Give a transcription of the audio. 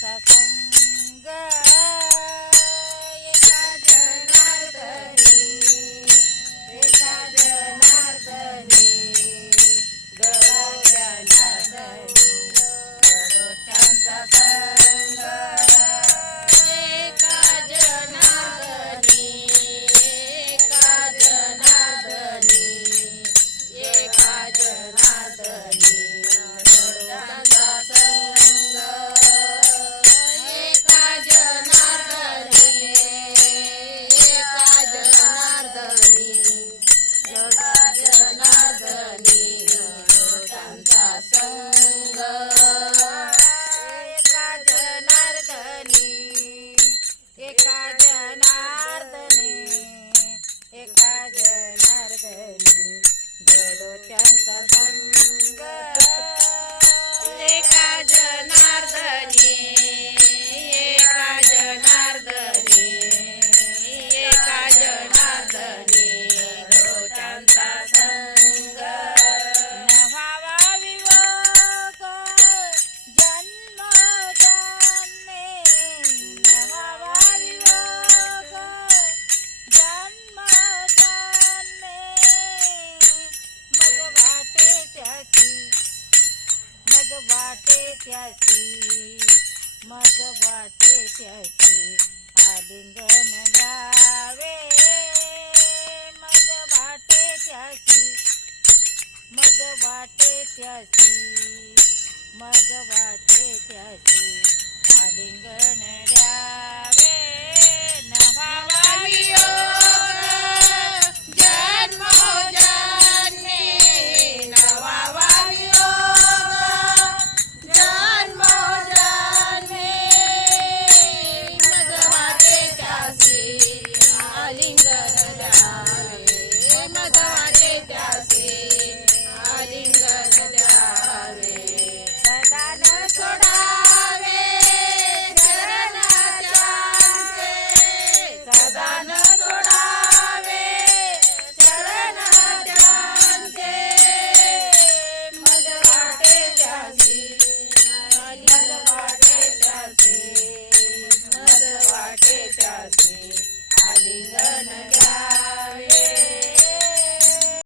गोलोच्यांचा वाटे त्याची मग वाटे त्याची आलिंगन गावे मग वाटे त्याची मग वाटे त्याची मग वाटे त्याची आलिंगन